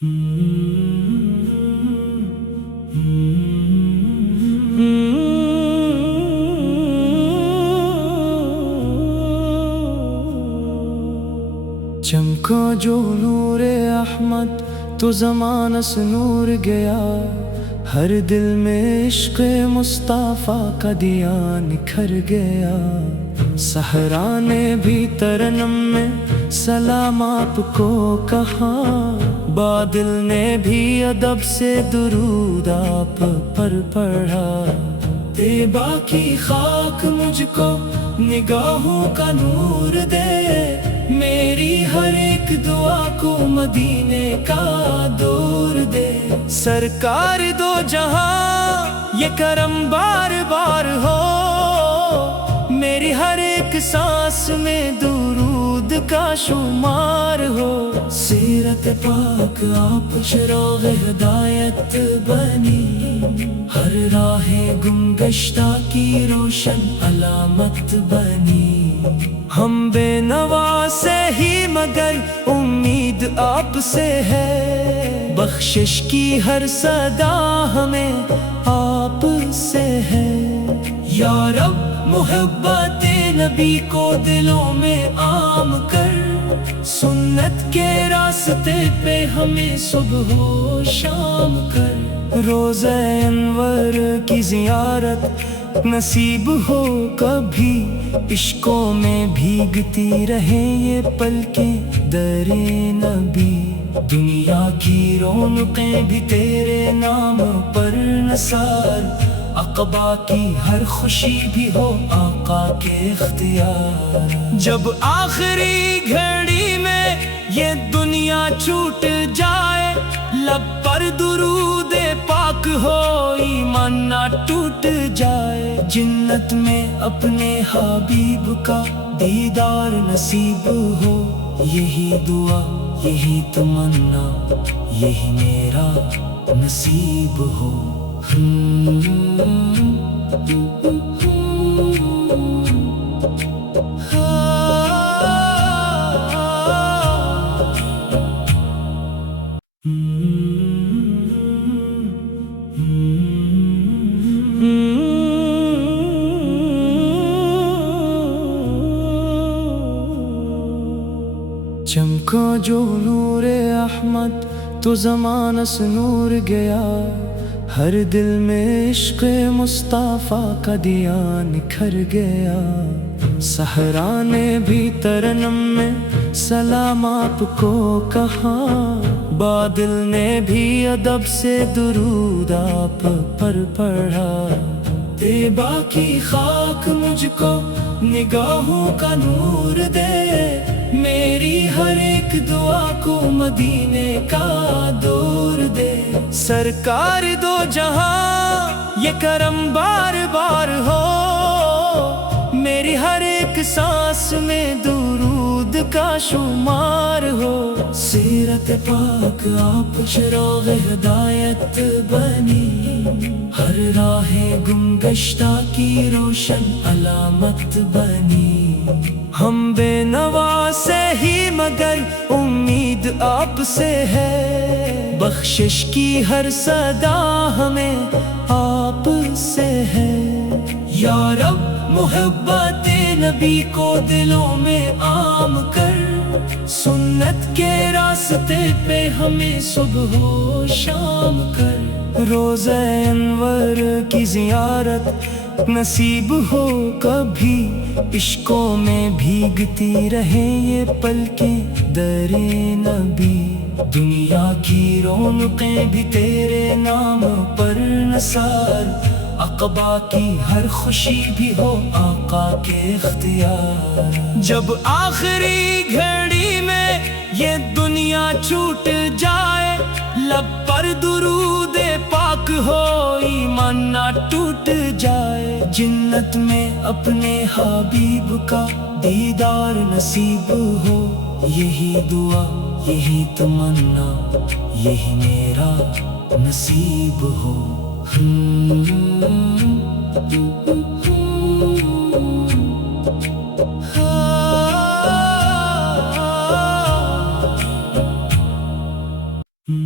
چمکا جو نور احمد تو زمانہ سے نور گیا، ہر دل میں عشق مصطفیٰ کا دیا نکھر گیا۔ صحرا نے بھی ترنم میں سلام آپ کو کہا، بادل نے بھی ادب سے درود آپ پر پڑھا۔ طیبہ کی خاک مجھ کو نگاہوں کا نور دے، میری ہر ایک دعا کو مدینے کا دور دے۔ سرکار دو جہاں یہ کرم بار بار ہو، میری ہر ایک سانس میں درود کا شمار ہو۔ سیرت پاک آپ چراغ ہدایت بنی، ہر راہ گم گشتہ کی روشن علامت بنی۔ ہم بے نوا سے ہی مگر امید آپ سے ہے، بخشش کی ہر صدا ہمیں آپ سے ہے۔ یا رب محبت نبی کو دلوں میں عام کر، سنت کے راستے پہ ہمیں صبح و شام کر۔ روضہ انور کی زیارت نصیب ہو کبھی، عشقوں میں بھیگتی رہے یہ پلکیں در نبی۔ دنیا کی رونقیں بھی تیرے نام پر نثار، عقبہ کی ہر خوشی بھی ہو آقا کے اختیار۔ جب آخری گھڑی میں یہ دنیا چھوٹ جائے، لب پر درود پاک ہو ایمان نہ ٹوٹ جائے۔ جنت میں اپنے حبیب کا دیدار نصیب ہو، یہی دعا یہی تمنا یہی میرا نصیب ہو۔ چمکا جو نور احمد تو زمانہ سے نور گیا، ہر دل میں عشق مصطفیٰ کا دیا نکھر گیا۔ صحرا نے بھی ترنم میں سلام آپ کو کہا، بادل نے بھی ادب سے درود آپ پر پڑھا۔ طیبہ کی خاک مجھ کو نگاہوں کا نور دے، میری ہر ایک دعا کو مدینے کا دور دے۔ سرکار دو جہاں یہ کرم بار بار ہو، میری ہر ایک سانس میں درود کا شمار ہو۔ سیرت پاک آپ چراغ ہدایت بنی، ہر راہ گم گشتہ کی روشن علامت بنی۔ ہم بے نوا سے ہی مگر امید آپ سے ہے، بخشش کی ہر صدا ہمیں آپ سے ہے۔ یا رب محبت نبی کو دلوں میں عام کر، سنت کے راستے پہ ہمیں صبح و شام کر۔ روضہ انور کی زیارت نصیب ہو کبھی، عشقوں میں بھیگتی رہے یہ پلکیں در نبی۔ دنیا کی رونقیں بھی تیرے نام پر نثار، عقبہ کی ہر خوشی بھی ہو آقا کے اختیار۔ جب آخری گھڑی میں یہ دنیا چھوٹ جائے، لب پر درود پاک ہو ایمان نہ ٹوٹ جائے۔ جنت میں اپنے حبیب کا دیدار نصیب ہو، یہی دعا یہی تمنا یہی میرا نصیب ہو۔ چمکا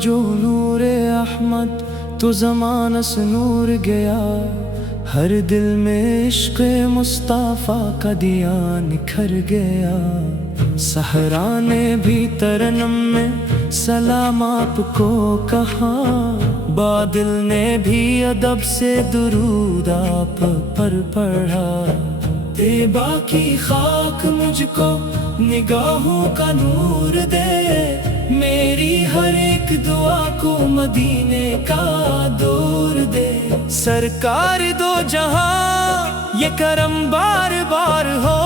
جو نور احمد تو زمانہ سے نور گیا، ہر دل میں عشق مصطفیٰ کا دیا نکھر گیا۔ صحرا نے بھی ترنم میں سلام آپ کو کہا، بادل نے بھی ادب سے درود آپ پر پڑھا۔ طیبہ کی خاک مجھ کو نگاہوں کا نور دے، میری ہر ایک دعا کو مدینے کا دور دے۔ سرکار دو جہاں یہ کرم بار بار ہو،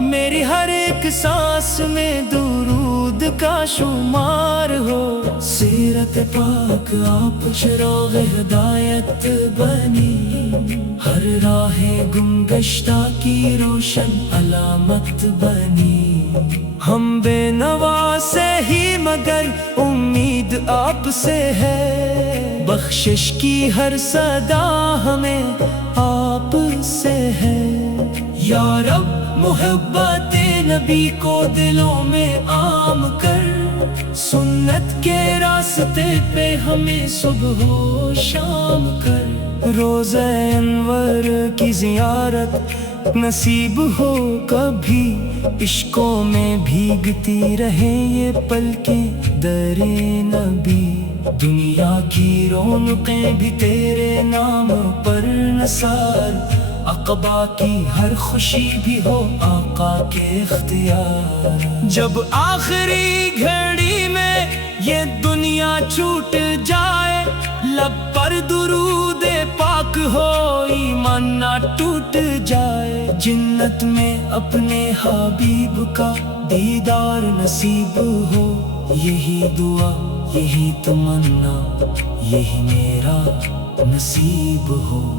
میری ہر ایک سانس میں درود کا شمار ہو۔ سیرت پاک آپ چراغ ہدایت بنی، ہر راہ گم گشتہ کی روشن علامت بنی۔ ہم بے نوا سے ہی مگر امید آپ سے ہے، بخشش کی ہر صدا ہمیں آپ سے ہے۔ یا رب محبت نبی کو دلوں میں عام کر، سنت کے راستے پہ ہمیں صبح و شام کر۔ روضہ انور کی زیارت نصیب ہو کبھی، عشقوں میں بھیگتی رہے یہ پلکیں در نبی۔ دنیا کی رونقیں بھی تیرے نام پر نثار، عقبہ کی ہر خوشی بھی ہو آقا کے اختیار۔ جب آخری گھڑی میں یہ دنیا چھوٹ جائے، لب پر درود پاک ہو ایمان نہ ٹوٹ جائے۔ جنت میں اپنے حبیب کا دیدار نصیب ہو، یہی دعا یہی تمنا یہی میرا نصیب ہو۔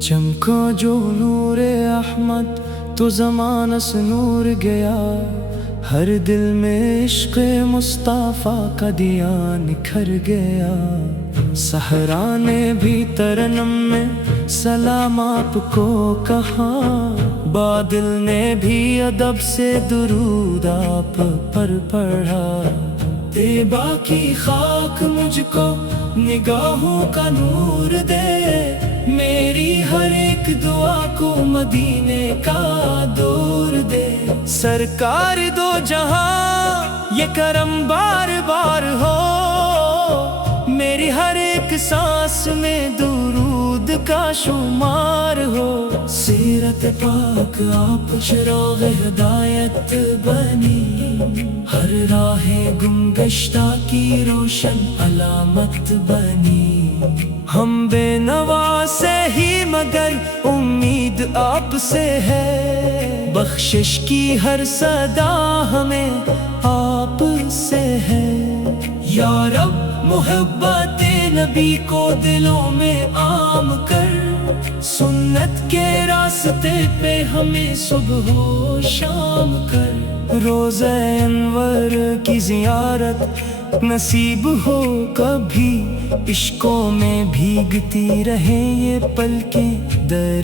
چمکا جو نور احمد تو زمانہ سے نور گیا، ہر دل میں عشق مصطفیٰ کا دیا نکھر گیا۔ صحرا نے بھی ترنم میں سلام آپ کو کہا، بادل نے بھی ادب سے درود آپ پر پڑھا۔ طیبہ کی خاک مجھ کو نگاہوں کا نور دے، میری ہر ایک دعا کو مدینے کا دور دے۔ سرکار دو جہاں یہ کرم بار بار ہو، میری ہر ایک سانس میں درود کا شمار ہو۔ سیرت پاک آپ چراغ ہدایت بنی، ہر راہ گم گشتہ کی روشن علامت بنی۔ ہم بے نوا سے ہی مگر امید آپ سے ہے، بخشش کی ہر صدا ہمیں آپ سے ہے۔ یا رب محبت نبی کو دلوں میں عام کر، سنت کے راستے پہ ہمیں صبح و شام کر۔ روضہ انور کی زیارت نصیب ہو کبھی، عشقوں میں بھیگتی رہے یہ پلکیں در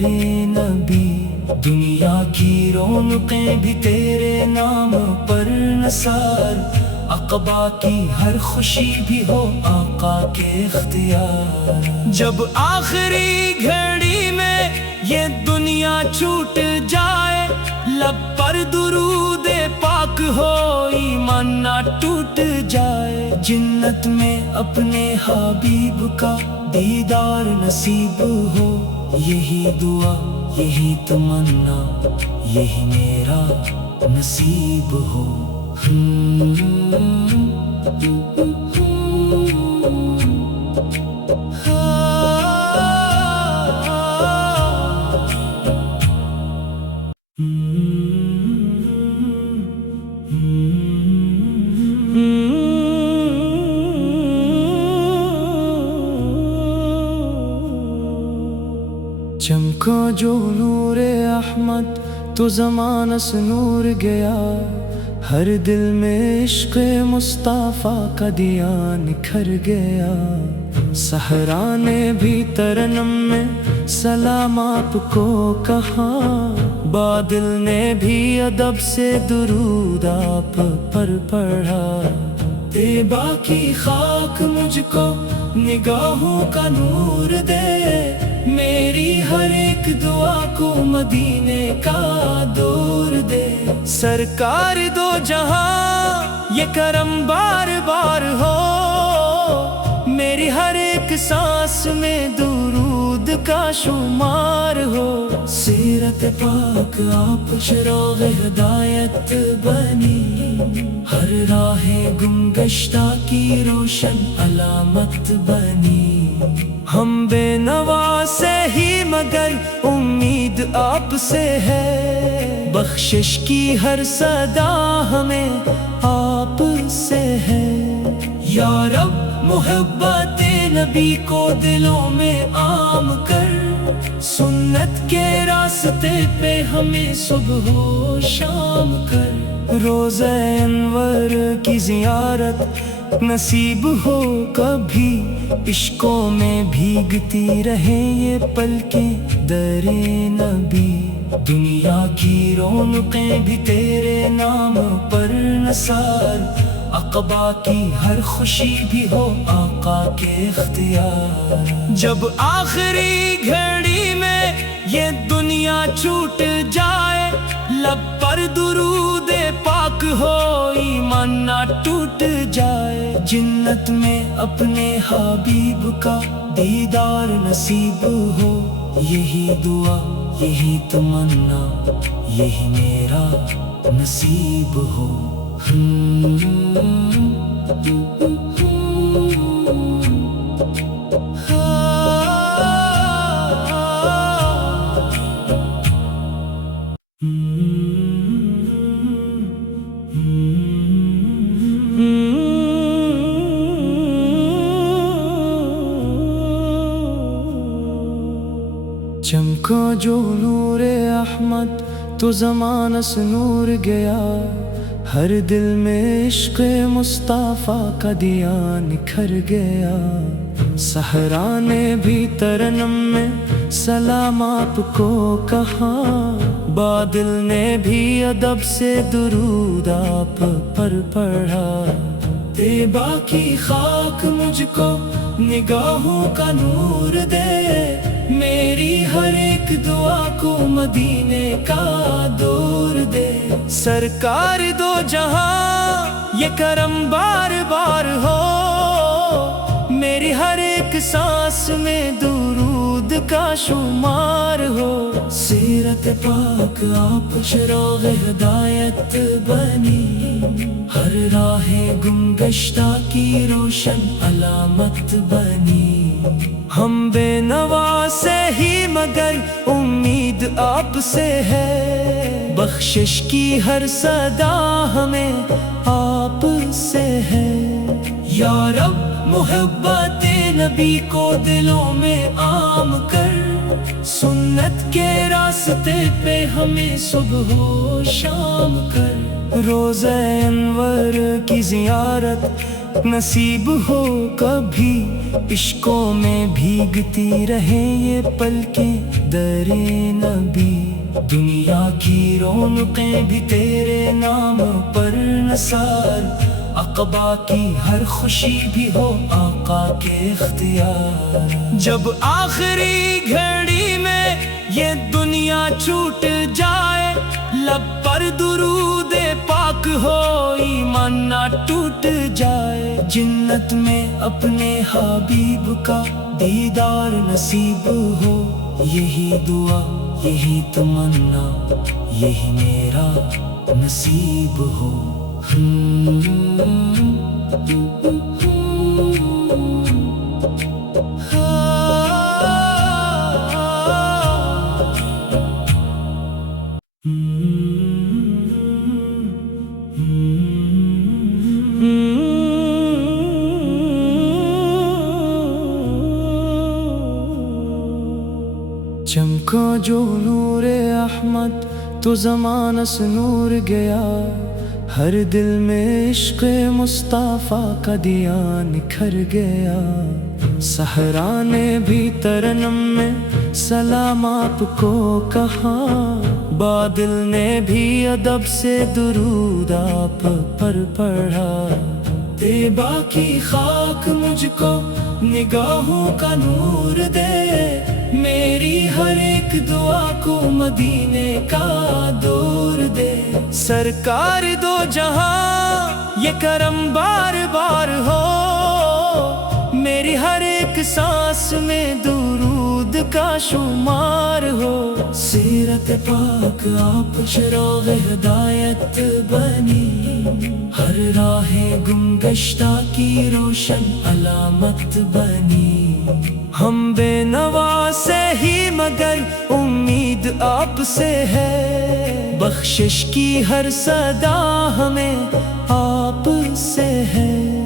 نبی۔ دنیا کی رونقیں بھی تیرے نام پر نثار، عقبہ کی ہر خوشی بھی ہو آقا کے اختیار۔ جب آخری گھڑی میں یہ دنیا چھوٹ جائے، لب پر درود پاک ہو ایمان نہ ٹوٹ جائے۔ جنت میں اپنے حبیب کا دیدار نصیب ہو، یہی دعا یہی تمنا یہی میرا نصیب ہو۔ تو زمانہ سے نور گیا، ہر دل میں عشق مصطفیٰ کا دیا نکھر گیا۔ صحرا نے بھی ترنم میں سلام آپ کو کہا، بادل نے بھی ادب سے درود آپ پر پڑھا۔ طیبہ کی خاک مجھ کو نگاہوں کا نور دے، میری ہر ایک دعا کو مدینے کا دور دے۔ سرکار دو جہاں یہ کرم بار بار ہو، میری ہر ایک سانس میں درود کا شمار ہو۔ سیرت پاک آپ چراغ ہدایت بنی، ہر راہ گم گشتہ کی روشن علامت بنی۔ ہم بے نوا سے ہی مگر امید آپ سے ہے، بخشش کی ہر صدا ہمیں آپ سے ہے۔ یا رب محبت نبی کو دلوں میں عام کر، سنت کے راستے پہ ہمیں صبح و شام کر۔ روضہ انور کی زیارت نصیب ہو کبھی، عشقوں میں بھیگتی رہے یہ پلکیں در نبی۔ دنیا کی رونقیں بھی تیرے نام پر نثار، عقبہ کی ہر خوشی بھی ہو آقا کے اختیار۔ جب آخری گھڑی میں یہ دنیا چھوٹ جائے، لب پر درود پاک ہو ایمان نہ ٹوٹ جائے۔ جنت میں اپنے حبیب کا دیدار نصیب ہو، یہی دعا یہی تمنا یہی میرا نصیب ہو۔ چمکا جو نور احمد تو زمانہ سے نور گیا، ہر دل میں عشق مصطفیٰ کا دیا نکھر گیا۔ صحرا نے بھی ترنم میں سلام آپ کو کہا، بادل نے بھی ادب سے درود آپ پر پڑھا۔ طیبہ کی خاک مجھ کو نگاہوں کا نور دے، میری ہر ایک دعا کو مدینے کا دور دے۔ سرکار دو جہاں یہ کرم بار بار ہو، میری ہر ایک سانس میں درود کا شمار ہو۔ سیرت پاک آپ چراغ ہدایت بنی، ہر راہ گم گشتہ کی روشن علامت بنی۔ ہم بے نوا سے ہی مگر امید آپ سے ہے، بخشش کی ہر صدا ہمیں آپ سے ہے۔ یا رب محبت نبی کو دلوں میں عام کر، سنت کے راستے پہ ہمیں صبح و شام کر۔ روضہ انور کی زیارت نصیب ہو کبھی، عشقوں میں بھیگتی رہے یہ پلکیں در نبی۔ دنیا کی رونقیں بھی تیرے نام پر نثار، عقبہ کی ہر خوشی بھی ہو آقا کے اختیار۔ جب آخری گھڑی میں یہ دنیا چھوٹ جائے، لب پر درود پاک ہو ایمان نہ ٹوٹ جائے۔ جنت میں اپنے حبیب کا دیدار نصیب ہو، یہی دعا یہی تمنا یہی میرا نصیب ہو۔ چمکا جو نور احمد تو زمانہ سے نور گیا، ہر دل میں عشق مصطفیٰ کا دیا نکھر گیا۔ صحرا نے بھی ترنم میں سلام آپ کو کہا، بادل نے بھی ادب سے درود آپ پر پڑھا۔ طیبہ کی خاک مجھ کو نگاہوں کا نور دے، میری ہر ایک دعا کو مدینے کا دور دے۔ سرکار دو جہاں یہ کرم بار بار ہو، میری ہر ایک سانس میں درود کا شمار ہو۔ سیرت پاک آپ چراغ ہدایت بنی، ہر راہ گم گشتہ کی روشن علامت بنی۔ ہم بے نوا سے ہی مگر امید آپ سے ہے، بخشش کی ہر صدا ہمیں آپ سے ہے۔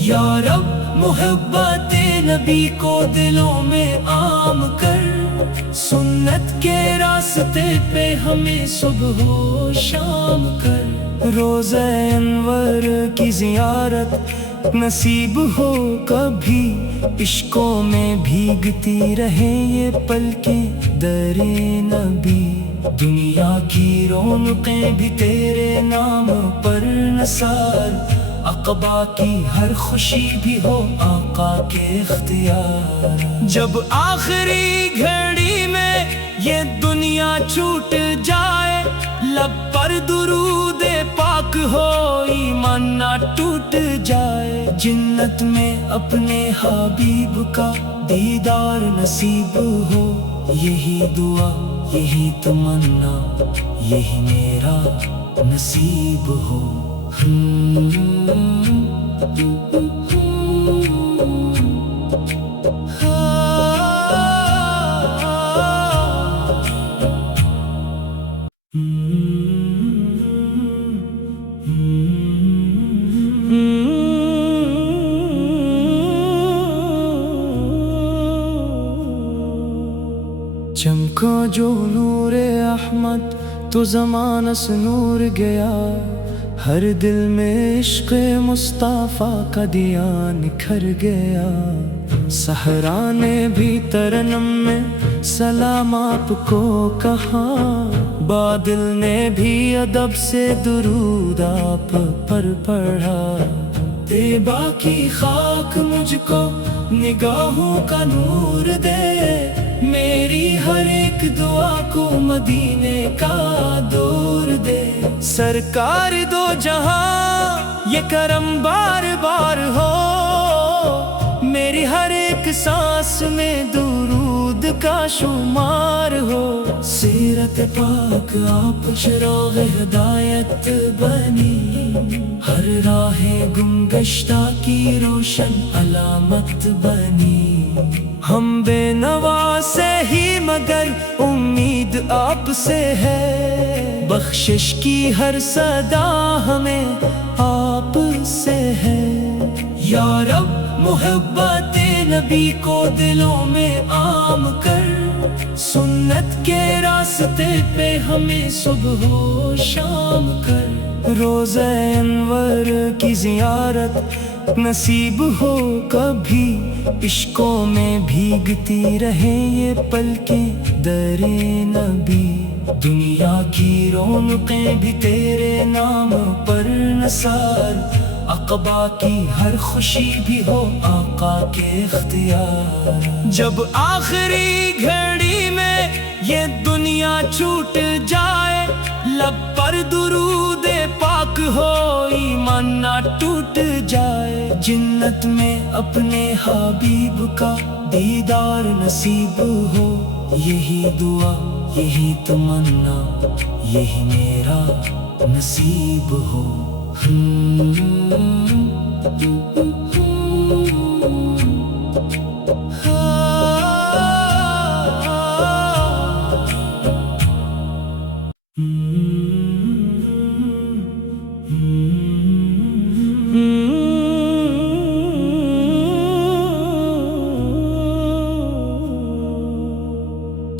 یا رب محبت نبی کو دلوں میں عام کر، سنت کے راستے پہ ہمیں صبح و شام کر۔ روضہ انور کی زیارت نصیب ہو کبھی، عشقوں میں بھیگتی رہے یہ پلکیں در نبی۔ دنیا کی رونقیں بھی تیرے نام پر نثار، عقبہ کی ہر خوشی بھی ہو آقا کے اختیار۔ جب آخری گھڑی میں یہ دنیا چھوٹ جائے، لب پر درود پاک ہو ایمان نہ ٹوٹ جائے۔ جنت میں اپنے حبیب کا دیدار نصیب ہو، یہی دعا یہی تمنا یہی میرا نصیب ہو۔ چمکا جو نور احمد تو زمانہ سے نور گیا، ہر دل میں عشق مصطفیٰ کا دیا نکھر گیا۔ صحرا نے بھی ترنم میں سلام آپ کو کہا، بادل نے بھی ادب سے درود آپ پر پڑھا۔ طیبہ کی خاک مجھ کو نگاہوں کا نور دے، میری ہر ایک دعا کو مدینے کا دور دے۔ سرکار دو جہاں یہ کرم بار بار ہو، میری ہر ایک سانس میں درود کا شمار ہو۔ سیرت پاک آپ چراغ ہدایت بنی، ہر راہ گم گشتہ کی روشن علامت بنی۔ ہم بے نوا سے ہی مگر امید آپ سے ہے، بخشش کی ہر صدا ہمیں آپ سے ہے۔ یا رب محبت نبی کو دلوں میں عام کر، سنت کے راستے پہ ہمیں صبح و شام کر۔ روضہ انور کی زیارت نصیب ہو کبھی، عشقوں میں بھیگتی رہے یہ پلکیں در نبی۔ دنیا کی رونقیں بھی تیرے نام پر نثار، عقبہ کی ہر خوشی بھی ہو آقا کے اختیار۔ جب آخری گھڑی میں یہ دنیا چھوٹ جائے، لب پر درود پاک ہو ایمان نہ ٹوٹ جائے۔ جنت میں اپنے حبیب کا دیدار نصیب ہو، یہی دعا یہی تمنا یہی میرا نصیب ہو۔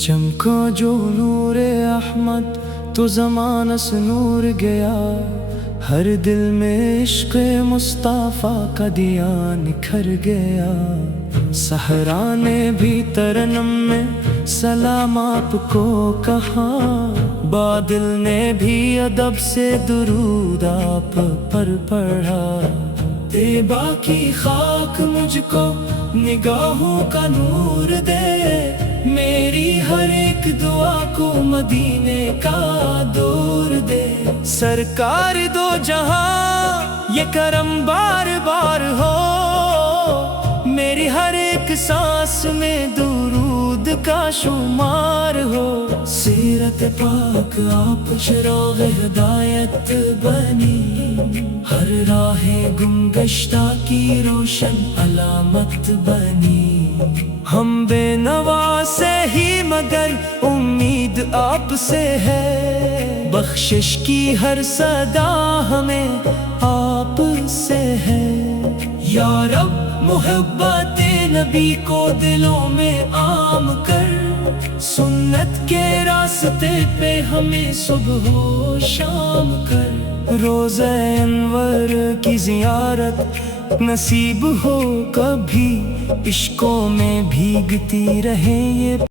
چمکا جو نور احمد تو زمانہ سے نور گیا، ہر دل میں عشق مصطفیٰ کا دیا نکھر گیا۔ صحرا نے بھی ترنم میں سلام آپ کو کہا، بادل نے بھی ادب سے درود آپ پر پڑھا۔ طیبہ کی خاک مجھ کو نگاہوں کا نور دے، میری ہر ایک دعا کو مدینے کا دور دے۔ سرکار دو جہاں یہ کرم بار بار ہو، میری ہر ایک سانس میں درود کا شمار ہو۔ سیرت پاک آپ چراغ ہدایت بنی، ہر راہ گم گشتہ کی روشن علامت بنی۔ ہم بے نوا سے ہی مگر امید آپ سے ہے، بخشش کی ہر صدا ہمیں آپ سے ہے۔ یا رب محبت نبی کو دلوں میں عام کر، سنت کے راستے پہ ہمیں صبح و شام کر۔ روضہ انور کی زیارت نصیب ہو کبھی، عشقوں میں بھیگتی رہے یہ